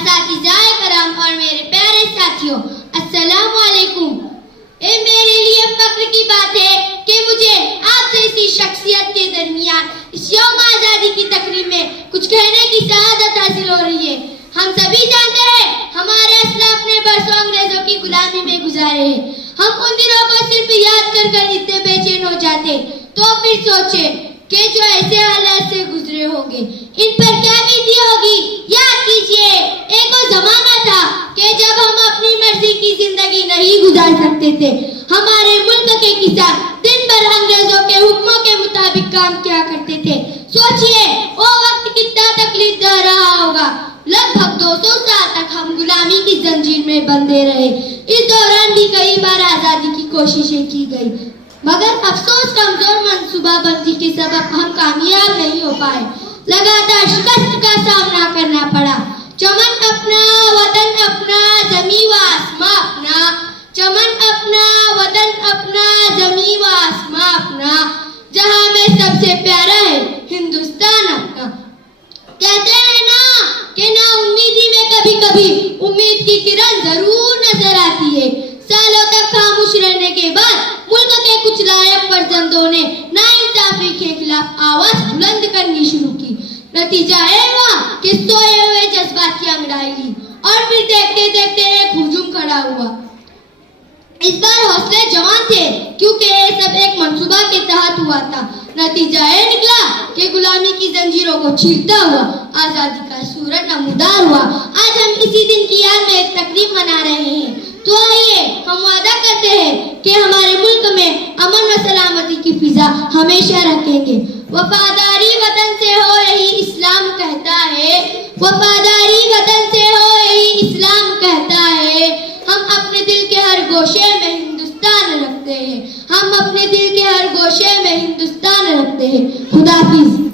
اساتذۂ کرام اور میرے پیارے ساتھیوں، السلام علیکم۔ میرے لیے فخر کی بات ہے کہ مجھے آپ جیسی شخصیت کے درمیان اس یوم آزادی کی تقریب میں کچھ کہنے کی سعادت حاصل ہو رہی ہے۔ ہم سبھی جانتے ہیں ہمارے اسلاف نے برسوں انگریزوں کی غلامی میں گزارے ہیں۔ ہم ان دنوں کو صرف یاد کر کر اتنے بے چین ہو جاتے تو پھر سوچے کہ جو ایسے حالات سے گزرے ہوں گے ان پر کیا بیتی ہوگی۔ یاد کیجئے، ایک وہ زمانہ تھا کہ جب ہم اپنی مرضی کی زندگی نہیں گزار سکتے تھے۔ ہمارے ملک کے کسان دن بھر انگریزوں کے حکموں کے مطابق کام کیا کرتے تھے۔ سوچئے وہ وقت کتنا تکلیف دہ رہا ہوگا۔ لگ بھگ 200 سال تک ہم غلامی کی زنجیر میں بندھے رہے۔ اس دوران بھی کئی بار آزادی کی کوششیں کی گئی، مگر افسوس کمزور منصوبہ بندی کے سبب ہم کامیاب نہیں ہو پائے۔ لگاتار شکست کا سامنا کرنا پڑا۔ چمن اپنا، وطن اپنا، زمین و آسماں اپنا۔ چمن اپنا، وطن اپنا، زمین و آسماں اپنا، جہاں میں سب سے پیارا ہے ہندوستان اپنا۔ کہتے ہیں نا کہ نا امیدی میں کبھی کبھی امید کی کرن ضرور نظر آتی ہے۔ سالوں تک خاموش رہنے کے بعد ملک کے کچھ لائق فرزندوں نے ناانصافی کے خلاف آواز بلند کرنی شروع کی۔ نتیجہ یہ ہوا کہ سوئے ہوئے جذبات کی انگڑائی لی اور پھر دیکھتے دیکھتے ایک ہجوم کھڑا ہوا۔ اس بار حوصلے جوان تھے کیونکہ یہ سب ایک منصوبہ کے تحت ہوا تھا۔ نتیجہ یہ نکلا کہ غلامی کی زنجیروں کو چھیلتا ہوا آزادی کا سورج نمودار ہوا۔ آج ہم اسی دن کی یاد میں ایک تقریب منا رہے ہیں، تو آئیے ہم وعدہ کرتے ہیں کہ ہمارے ملک میں امن و سلامتی کی فضا ہمیشہ رکھیں گے۔ وفاداری وطن سے ہو یہی اسلام کہتا ہے، وفاداری وطن سے ہو یہی اسلام کہتا ہے۔ ہم اپنے دل کے ہر گوشے میں ہندوستان رکھتے ہیں، ہم اپنے دل کے ہر گوشے میں ہندوستان رکھتے ہیں۔ خدا حافظ۔